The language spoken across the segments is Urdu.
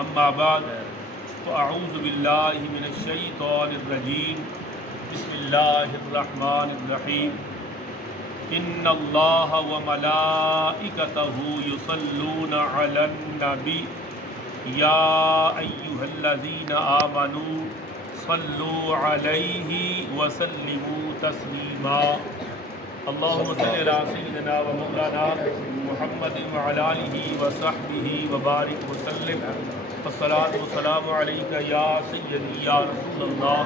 اما بعد فاعوذ باللہ من الشیطان الرجیم بسم اللہ الرحمن الرحیم ان اللہ وملائکتہ یصلون علی النبی یا ایہا الذین آمنوا صلوا علیہ وسلموا تسلیما اللہم صلی علی سیدنا و مولانا محمد وعلی آلہ وصحبہ وبارک وسلم الصلاۃ والسلام علیک یا سیدی یا رسول اللہ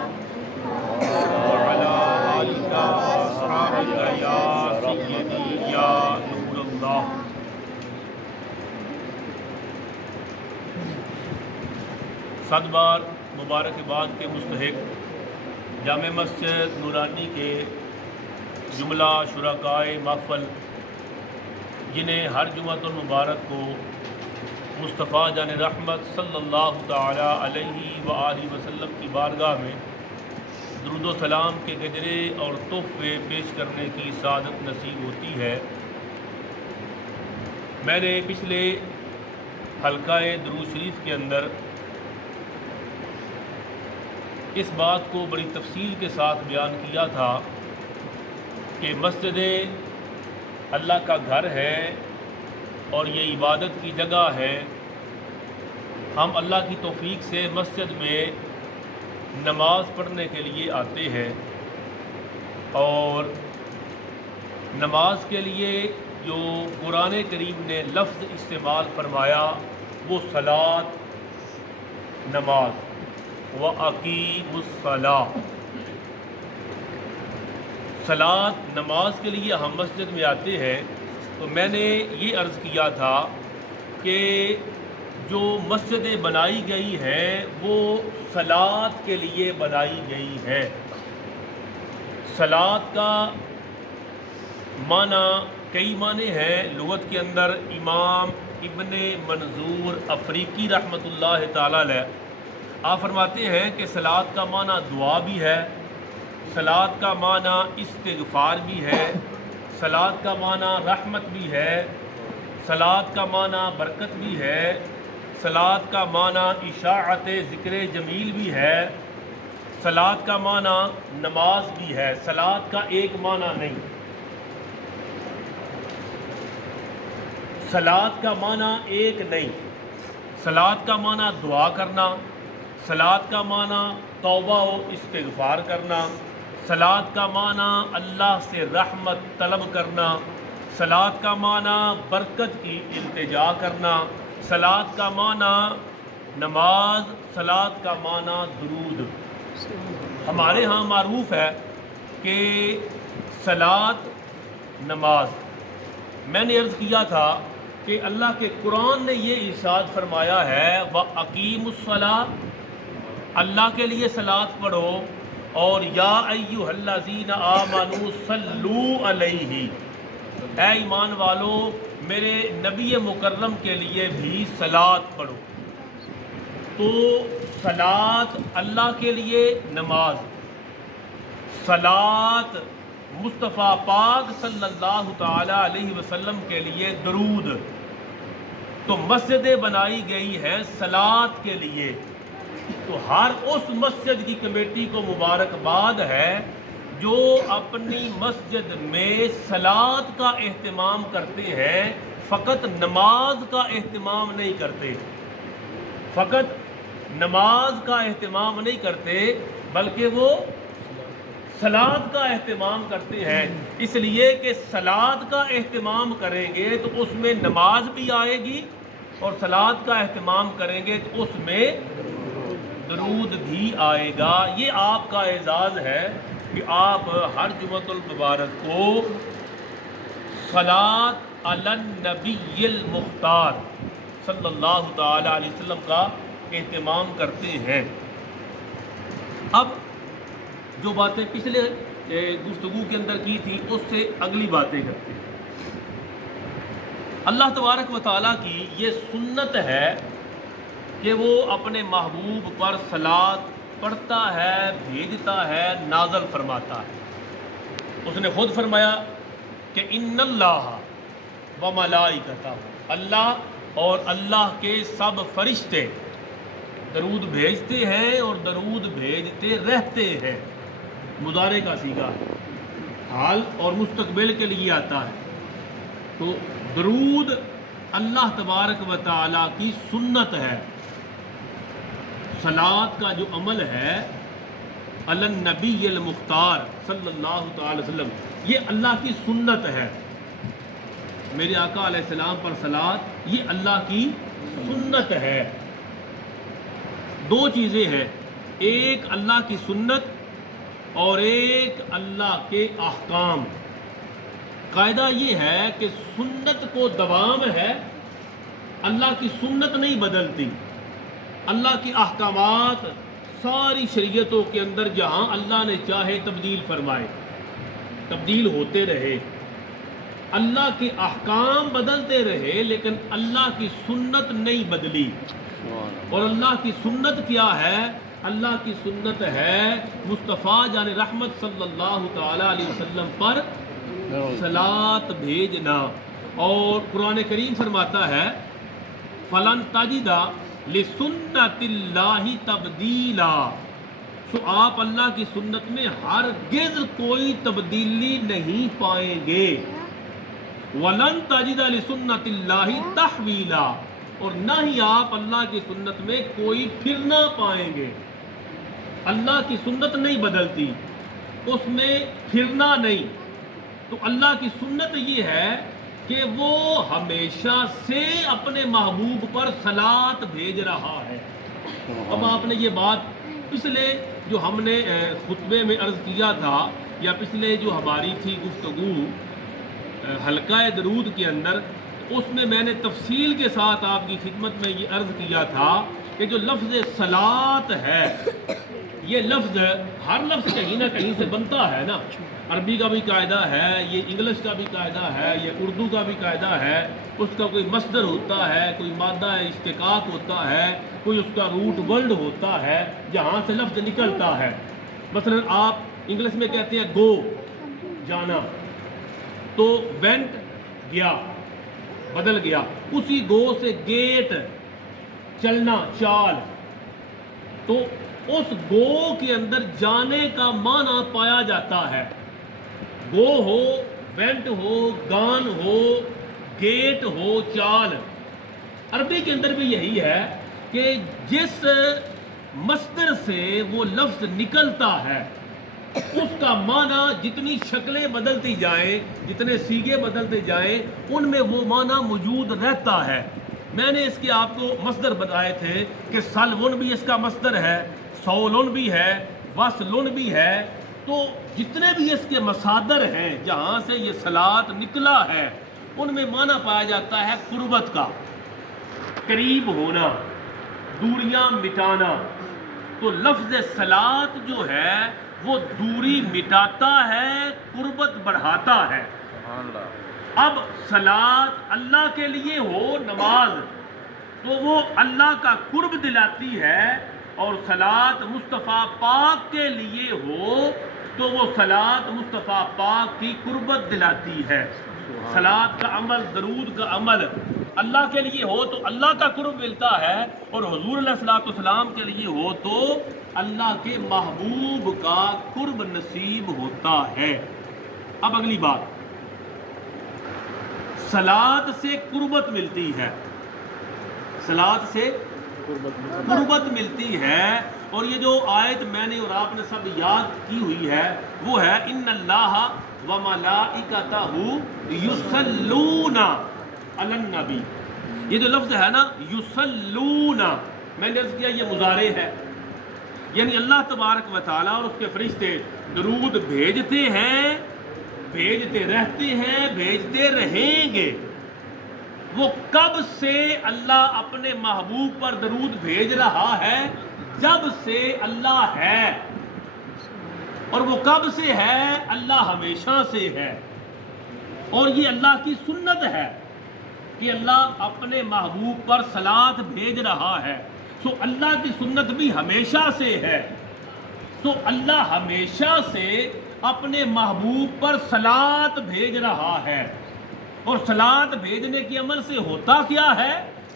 وعلی آلک واصحابک یا سیدی یا نور اللہ۔ صد بار مبارکباد کے مستحق جامع مسجد نورانی کے جملہ شرکائے محفل، جنہیں ہر جمعۃ المبارک کو مصطفیٰ جان رحمت صلی اللہ تعالی علیہ وآلہ وسلم کی بارگاہ میں درود و سلام کے گجرے اور تحفے پیش کرنے کی سعادت نصیب ہوتی ہے۔ میں نے پچھلے حلقہ درود شریف کے اندر اس بات کو بڑی تفصیل کے ساتھ بیان کیا تھا کہ مسجد اللہ کا گھر ہے اور یہ عبادت کی جگہ ہے۔ ہم اللہ کی توفیق سے مسجد میں نماز پڑھنے کے لیے آتے ہیں، اور نماز کے لیے جو قرآن کریم نے لفظ استعمال فرمایا وہ صلاۃ، نماز، وَأَقِیمُوا الصَّلَاۃَ، صلاۃ، نماز کے لیے ہم مسجد میں آتے ہیں۔ تو میں نے یہ عرض کیا تھا کہ جو مسجدیں بنائی گئی ہیں وہ صلاۃ کے لیے بنائی گئی ہیں۔ صلاۃ کا معنی کئی معنی ہیں لغت کے اندر۔ امام ابن منظور افریقی رحمۃ اللہ تعالی علیہ آپ فرماتے ہیں کہ صلاۃ کا معنی دعا بھی ہے، صلاۃ کا معنی استغفار بھی ہے، صلاۃ کا معنی رحمت بھی ہے، صلاۃ کا معنی برکت بھی ہے، صلاۃ کا معنی اشاعت ذکر جمیل بھی ہے، صلاۃ کا معنی نماز بھی ہے۔ صلاۃ کا ایک معنی نہیں، صلاۃ کا معنی ایک نہیں۔ صلاۃ کا معنی دعا کرنا، صلاۃ کا معنی توبہ و استغفار کرنا، صلاۃ کا معنی اللہ سے رحمت طلب کرنا، صلاۃ کا معنی برکت کی التجا کرنا، صلاۃ کا معنی نماز، صلاۃ کا معنی درود۔ ہمارے ہاں معروف ہے کہ صلاۃ، نماز۔ میں نے عرض کیا تھا کہ اللہ کے قرآن نے یہ ارشاد فرمایا ہے وَأَقِیمُوا الصَّلَاةَ، اللہ کے لیے صلاۃ پڑھو، اور یا ایھا الذین آمنوا صلوا علیہ، اے ایمان والو میرے نبی مکرم کے لیے بھی صلاۃ پڑھو۔ تو صلاۃ اللہ کے لیے نماز، صلاۃ مصطفیٰ پاک صلی اللہ تعالی علیہ وسلم کے لیے درود۔ تو مسجدیں بنائی گئی ہیں صلاۃ کے لیے۔ تو ہر اس مسجد کی کمیٹی کو مبارکباد ہے جو اپنی مسجد میں صلاۃ کا اہتمام کرتے ہیں، فقط نماز کا اہتمام نہیں کرتے، فقط نماز کا اہتمام نہیں کرتے بلکہ وہ صلاۃ کا اہتمام کرتے ہیں۔ اس لیے کہ صلاۃ کا اہتمام کریں گے تو اس میں نماز بھی آئے گی، اور صلاۃ کا اہتمام کریں گے تو اس میں درود بھی آئے گا۔ یہ آپ کا اعزاز ہے کہ آپ ہر جمعۃ المبارک کو صلاۃ علی النبی المختار صلی اللہ تعالی علیہ وسلم کا اہتمام کرتے ہیں۔ اب جو باتیں پچھلے گفتگو کے اندر کی تھی اس سے اگلی باتیں کرتے ہیں۔ اللہ تبارک و تعالیٰ کی یہ سنت ہے کہ وہ اپنے محبوب پر صلاۃ پڑھتا ہے، بھیجتا ہے، نازل فرماتا ہے۔ اس نے خود فرمایا کہ ان اللہ و ملائکتہ، اللہ اور اللہ کے سب فرشتے درود بھیجتے ہیں اور درود بھیجتے رہتے ہیں، مضارع کا صیغہ حال اور مستقبل کے لیے آتا ہے۔ تو درود اللہ تبارک و تعالیٰ کی سنت ہے۔ صلاۃ کا جو عمل ہے علی النبی المختار صلی اللہ تعالی وسلم، یہ اللہ کی سنت ہے۔ میرے آقا علیہ السلام پر صلاۃ یہ اللہ کی سنت ہے۔ دو چیزیں ہیں، ایک اللہ کی سنت اور ایک اللہ کے احکام۔ قاعدہ یہ ہے کہ سنت کو دوام ہے، اللہ کی سنت نہیں بدلتی۔ اللہ کے احکامات ساری شریعتوں کے اندر جہاں اللہ نے چاہے تبدیل فرمائے، تبدیل ہوتے رہے، اللہ کے احکام بدلتے رہے، لیکن اللہ کی سنت نہیں بدلی۔ اور اللہ کی سنت کیا ہے؟ اللہ کی سنت ہے مصطفیٰ جان رحمت صلی اللہ تعالی علیہ وسلم پر صلاۃ بھیجنا۔ اور قرآن کریم فرماتا ہے فَلَن تَجِدَ لِسُنَّتِ اللَّهِ تَبْدِيلًا، سو آپ اللہ کی سنت میں ہرگز کوئی تبدیلی نہیں پائیں گے۔ وَلَن تَجِدَ لِسُنَّتِ اللَّهِ تَحْوِيلًا، اور نہ ہی آپ اللہ کی سنت میں کوئی پھرنا پائیں گے۔ اللہ کی سنت نہیں بدلتی، اس میں پھرنا نہیں۔ تو اللہ کی سنت یہ ہے کہ وہ ہمیشہ سے اپنے محبوب پر صلاۃ بھیج رہا ہے۔ اب آپ نے یہ بات پچھلے جو ہم نے خطبے میں عرض کیا تھا، یا پچھلے جو ہماری تھی گفتگو حلقہ درود کے اندر، اس میں نے تفصیل کے ساتھ آپ کی خدمت میں یہ عرض کیا تھا کہ جو لفظ صلاۃ ہے، یہ لفظ ہر لفظ کہیں نہ کہیں سے بنتا ہے نا۔ عربی کا بھی قاعدہ ہے، یہ انگلش کا بھی قاعدہ ہے، یہ اردو کا بھی قاعدہ ہے۔ اس کا کوئی مصدر ہوتا ہے، کوئی مادہ اشتقاق ہوتا ہے، کوئی اس کا روٹ ورڈ ہوتا ہے جہاں سے لفظ نکلتا ہے۔ مثلا آپ انگلش میں کہتے ہیں گو، جانا، تو وینٹ گیا، بدل گیا، اسی گو سے گیٹ، چلنا، چال۔ تو اس گو کے اندر جانے کا معنی پایا جاتا ہے۔ گو ہو، وینٹ ہو، گان ہو، گیٹ ہو، چال۔ عربی کے اندر بھی یہی ہے کہ جس مصدر سے وہ لفظ نکلتا ہے اس کا معنی جتنی شکلیں بدلتی جائیں، جتنے صیغے بدلتے جائیں، ان میں وہ معنی موجود رہتا ہے۔ میں نے اس کے آپ کو مصدر بتائے تھے کہ سلون بھی اس کا مصدر ہے، سولون بھی ہے، وصلون بھی ہے۔ تو جتنے بھی اس کے مصادر ہیں جہاں سے یہ صلاۃ نکلا ہے، ان میں معنی پایا جاتا ہے قربت کا، قریب ہونا، دوریاں مٹانا۔ تو لفظ صلاۃ جو ہے وہ دوری مٹاتا ہے، قربت بڑھاتا ہے۔ اب صلاۃ اللہ کے لیے ہو نماز تو وہ اللہ کا قرب دلاتی ہے، اور صلاۃ مصطفیٰ پاک کے لیے ہو تو وہ صلاۃ مصطفیٰ پاک کی قربت دلاتی ہے۔ صلاۃ کا عمل، درود کا عمل اللہ کے لیے ہو تو اللہ کا قرب ملتا ہے، اور حضور علیہ الصلوۃ والسلام کے لیے ہو تو اللہ کے محبوب کا قرب نصیب ہوتا ہے۔ اب اگلی بات، صلاۃ سے قربت ملتی ہے، صلاۃ سے قربت ملتی ہے۔ اور یہ جو آیت میں نے اور آپ نے سب یاد کی ہوئی ہے وہ ہے ان اللہ وملائکتہ یصلون علی النبی۔ یہ جو لفظ ہے نا یصلون، میں نے عرض کیا یہ مضارع ہے، یعنی اللہ تبارک و تعالیٰ اور اس کے فرشتے درود بھیجتے ہیں، بھیجتے رہتے ہیں، بھیجتے رہیں گے۔ وہ کب سے اللہ اپنے محبوب پر درود بھیج رہا ہے؟ جب سے اللہ ہے۔ اور وہ کب سے ہے؟ اللہ ہمیشہ سے ہے۔ اور یہ اللہ کی سنت ہے کہ اللہ اپنے محبوب پر صلاۃ بھیج رہا ہے۔ سو اللہ کی سنت بھی ہمیشہ سے ہے۔ سو اللہ ہمیشہ سے اپنے محبوب پر صلاۃ بھیج رہا ہے۔ اور صلاۃ بھیجنے کے عمل سے ہوتا کیا ہے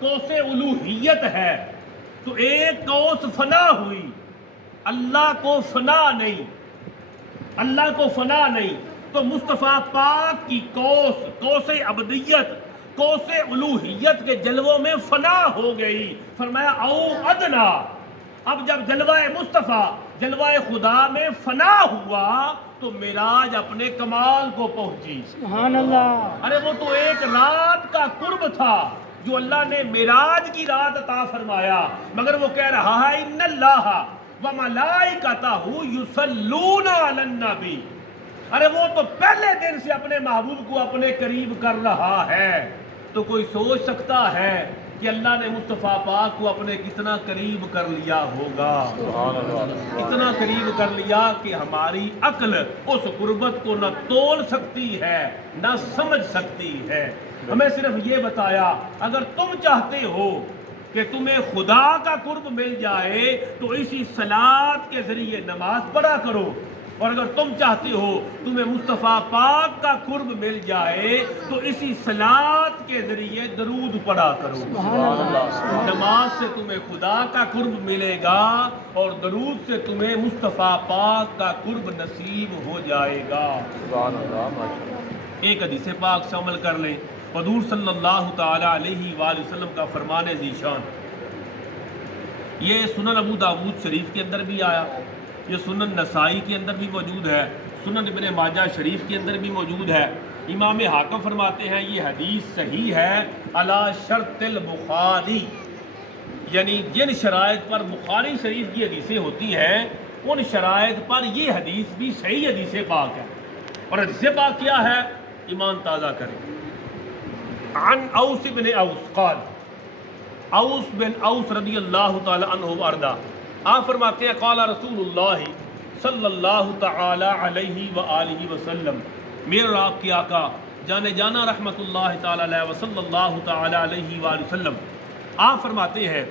قوس الوہیت ہے، تو ایک قوس فنا ہوئی، اللہ کو فنا نہیں، اللہ کو فنا نہیں، تو مصطفیٰ پاک کی قوس عبدیت، قوس الوہیت کے جلووں میں فنا ہو گئی۔ فرمایا او ادنا، اب جب جلوہ مصطفیٰ جلوہ خدا میں فنا ہوا تو معراج اپنے کمال کو پہنچی۔ سبحان اللہ۔ ارے وہ تو ایک رات کا قرب تھا جو اللہ نے معراج کی رات عطا فرمایا، مگر وہ کہہ رہا ہے ان اللہ وملائکتہ یصلون علی النبی، ارے وہ تو پہلے دن سے اپنے محبوب کو اپنے قریب کر رہا ہے۔ تو کوئی سوچ سکتا ہے کہ اللہ نے مصطفیٰ پاک کو اپنے کتنا قریب کر لیا ہوگا، اتنا قریب کر لیا کہ ہماری عقل اس قربت کو نہ تول سکتی ہے نہ سمجھ سکتی ہے۔ ہمیں صرف یہ بتایا اگر تم چاہتے ہو کہ تمہیں خدا کا قرب مل جائے تو اسی صلاۃ کے ذریعے نماز پڑھا کرو، اور اگر تم چاہتے ہو تمہیں مصطفیٰ پاک کا قرب مل جائے تو اسی صلاۃ کے ذریعے درود پڑھا کرو۔ نماز سے تمہیں خدا کا قرب ملے گا اور درود سے تمہیں مصطفیٰ پاک کا قرب نصیب ہو جائے گا۔ ایک حدیث پاک سے عمل کر لیں، حضور صلی اللہ تعالی علیہ وآلہ وسلم کا فرمان ذیشان، یہ سنن ابو داود شریف کے اندر بھی آیا، یہ سنن نسائی کے اندر بھی موجود ہے، سنن ابن ماجہ شریف کے اندر بھی موجود ہے۔ امام حاکم فرماتے ہیں یہ حدیث صحیح ہے علی شرط البخاری، یعنی جن شرائط پر بخاری شریف کی حدیثیں ہوتی ہیں ان شرائط پر یہ حدیث بھی صحیح حدیث پاک ہے۔ اور حدیث پاک کیا ہے؟ ایمان تازہ کریں۔ عن اوس بن اوس قال، اوس بن اوس رضی اللہ تعالی عنہ وارضا، آپ فرماتے ہیں قال رسول اللہ صلی اللہ تعالی علیہ وآلہ وسلم، میرے اور آپ کی آقا جانے جانا رحمت اللہ تعالی علیہ وصلی اللہ تعالی علیہ وآلہ وسلم، آپ فرماتے ہیں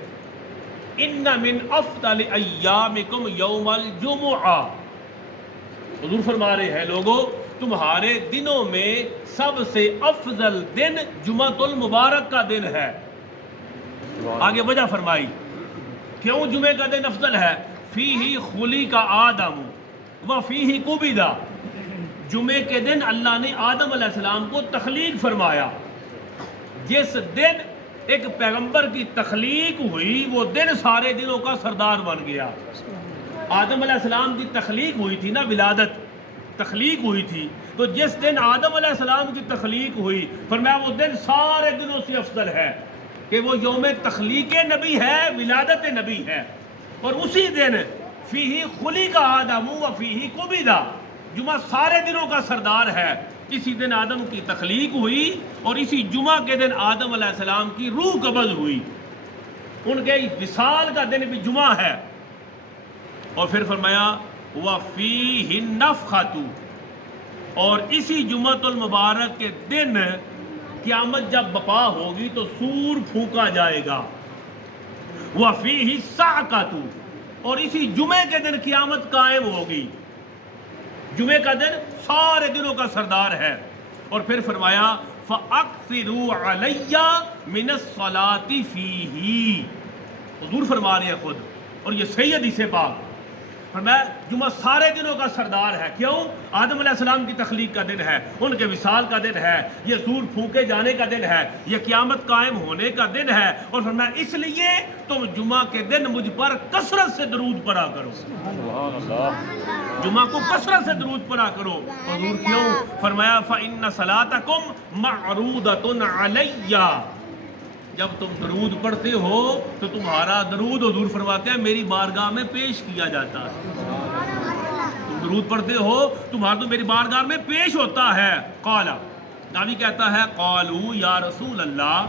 ان من افضل ایامکم یوم الجمعہ، حضور فرما رہے ہیں لوگوں تمہارے دنوں میں سب سے افضل دن جمعۃ المبارک کا دن ہے۔ آگے وجہ فرمائی کیوں جمعے کا دن افضل ہے؟ فیہ خلق آدم وفیہ قبض، جمعے کے دن اللہ نے آدم علیہ السلام کو تخلیق فرمایا۔ جس دن ایک پیغمبر کی تخلیق ہوئی وہ دن سارے دنوں کا سردار بن گیا۔ آدم علیہ السلام کی تخلیق ہوئی تھی نا، ولادت تخلیق ہوئی تھی، تو جس دن آدم علیہ السلام کی تخلیق ہوئی فرمایا وہ دن سارے دنوں سے افضل ہے کہ وہ یوم تخلیق نبی ہے، ولادت نبی ہے۔ اور اسی دن فیہ خلق آدم وفیہ قبض، جمعہ سارے دنوں کا سردار ہے، اسی دن آدم کی تخلیق ہوئی اور اسی جمعہ کے دن آدم علیہ السلام کی روح قبض ہوئی، ان کے وصال کا دن بھی جمعہ ہے۔ اور پھر فرمایا وَفِيهِ النَّفْخَةُ، اور اسی جمعۃ المبارک کے دن قیامت جب بپا ہوگی تو سور پھونکا جائے گا۔ وَفِيهِ الصَّعْقَةُ، اور اسی جمعے کے دن قیامت قائم ہوگی، جمعے کا دن سارے دنوں کا سردار ہے۔ اور پھر فرمایا فَأَكْثِرُوا عَلَيَّ مِنَ الصَّلَاةِ فِيهِ، حضور فرما رہے ہیں خود، اور یہ صحیح حدیث پاک، فرمایا جمعہ سارے دنوں کا سردار ہے۔ کیوں؟ آدم علیہ السلام کی تخلیق کا دن ہے، ان کے وصال کا دن ہے، یہ سور پھونکے جانے کا دن ہے، یہ قیامت قائم ہونے کا دن ہے۔ اور فرمایا اس لیے تم جمعہ کے دن مجھ پر کثرت سے درود پڑھا کرو، جمعہ کو کثرت سے درود پڑھا کرو۔ حضور کیوں؟ فرمایا فَإِنَّ صَلَاتَكُمْ مَعْرُودَةٌ عَلَيَّ، جب تم درود پڑھتے ہو تو تمہارا درود، حضور فرماتے ہیں، میری بارگاہ میں پیش کیا جاتا ہے۔ تم درود پڑھتے ہو تمہارا تو میری بارگاہ میں پیش ہوتا ہے۔ قال، راوی کہتا ہے قالوا یا رسول اللہ،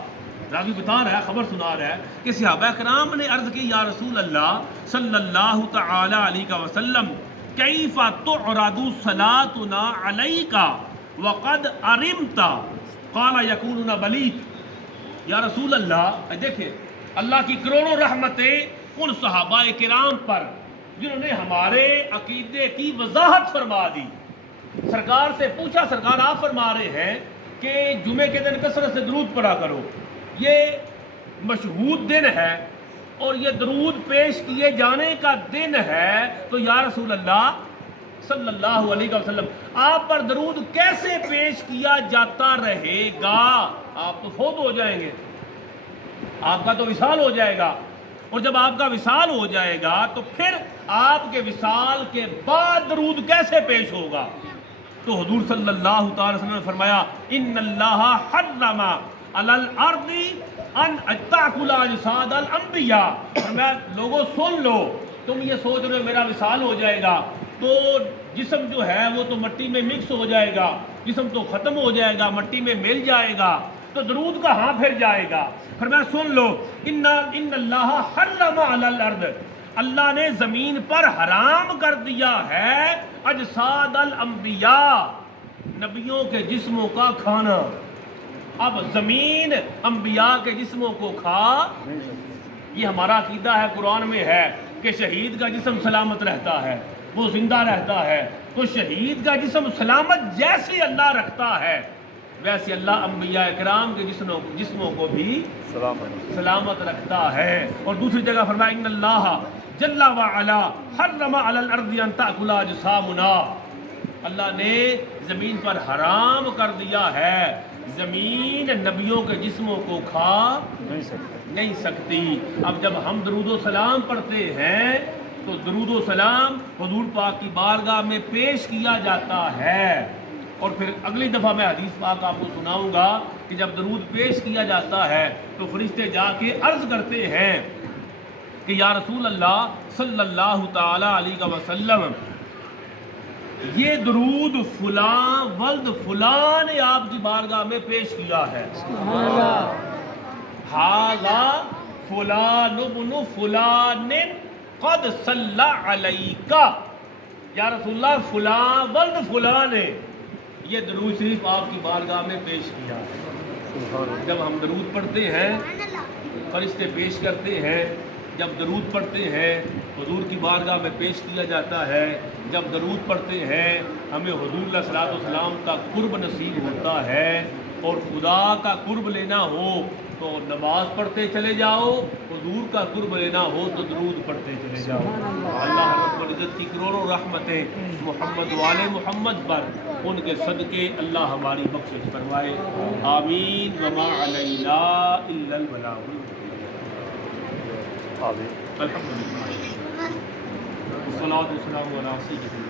راوی بتا رہا ہے، خبر سنا رہا ہے کہ صحابہ کرام نے عرض کی یا رسول اللہ صلی اللہ تعالی علیہ وسلم کیف تعرض صلاتنا علیک وقد ارمت، قال یقولون بلیت، یا رسول اللہ، دیکھیں اللہ کی کروڑوں رحمتیں ان صحابہ کرام پر جنہوں نے ہمارے عقیدے کی وضاحت فرما دی۔ سرکار سے پوچھا، سرکار آپ فرما رہے ہیں کہ جمعے کے دن کثرت سے درود پڑھا کرو، یہ مشہود دن ہے اور یہ درود پیش کیے جانے کا دن ہے، تو یا رسول اللہ صلی اللہ علیہ وسلم آپ پر درود کیسے پیش کیا جاتا رہے گا؟ آپ تو فوت ہو جائیں گے، آپ کا تو وصال ہو جائے گا، اور جب آپ کا وصال ہو جائے گا تو پھر آپ کے وصال کے بعد درود کیسے پیش ہوگا؟ تو حضور صلی اللہ تعالی وسلم نے فرمایا ان اللہ حرم علی الارض ان تاکل اجساد الانبیاء، فرمایا لوگوں سن لو، تم یہ سوچ رہے ہو میرا وصال ہو جائے گا تو جسم جو ہے وہ تو مٹی میں مکس ہو جائے گا، جسم تو ختم ہو جائے گا، مٹی میں مل جائے گا، تو درود کہاں پھر جائے گا؟ فرمایا سن لو ان اللہ حرم علی الارض، اللہ نے زمین پر حرام کر دیا ہے اجساد الانبیاء، نبیوں کے جسموں کا کھانا۔ اب زمین انبیاء کے جسموں کو کھا، یہ ہمارا عقیدہ ہے، قرآن میں ہے کہ شہید کا جسم سلامت رہتا ہے، وہ زندہ رہتا ہے، تو شہید کا جسم سلامت جیسے اللہ رکھتا ہے ویسے اللہ انبیاء اکرام کے جسموں کو بھی سلامت رکھتا ہے۔ اور دوسری جگہ فرمایا ان اللہ جل وعلا حرم علی الارض ان تاکل اجسامنا، اللہ نے زمین پر حرام کر دیا ہے، زمین نبیوں کے جسموں کو کھا نہیں سکتی۔ اب جب ہم درود و سلام پڑھتے ہیں تو درود و سلام حضور پاک کی بارگاہ میں پیش کیا جاتا ہے، اور پھر اگلی دفعہ میں حدیث پاک آپ کو سناؤں گا کہ جب درود پیش کیا جاتا ہے تو فرشتے جا کے عرض کرتے ہیں کہ یا رسول اللہ صلی اللہ تعالی علیہ وسلم یہ درود فلاں ولد فلاں نے آپ کی بارگاہ میں پیش کیا ہے، ھذا فلان ابن فلان قد صلی علیک، یا رسول اللہ فلاں ولد فلاں نے یہ درود شریف آپ کی بارگاہ میں پیش کیا ہے۔ جب ہم درود پڑھتے ہیں فرشتے پیش کرتے ہیں، جب درود پڑھتے ہیں حضور کی بارگاہ میں پیش کیا جاتا ہے، جب درود پڑھتے ہیں ہمیں حضور علیہ الصلوۃ والسلام کا قرب نصیب ہوتا ہے، اور خدا کا قرب لینا ہو تو نماز پڑھتے چلے جاؤ، حضور کا قرب لینا ہو تو درود پڑھتے چلے جاؤ۔ اللہ رب العزت کی کروڑوں رحمتیں محمد والے محمد پر، ان کے صدقے اللہ ہماری بخشش فرمائے، آمین۔ وما علینا الا البلاغ، الحمدللہ، والصلاۃ والسلام علی سیدنا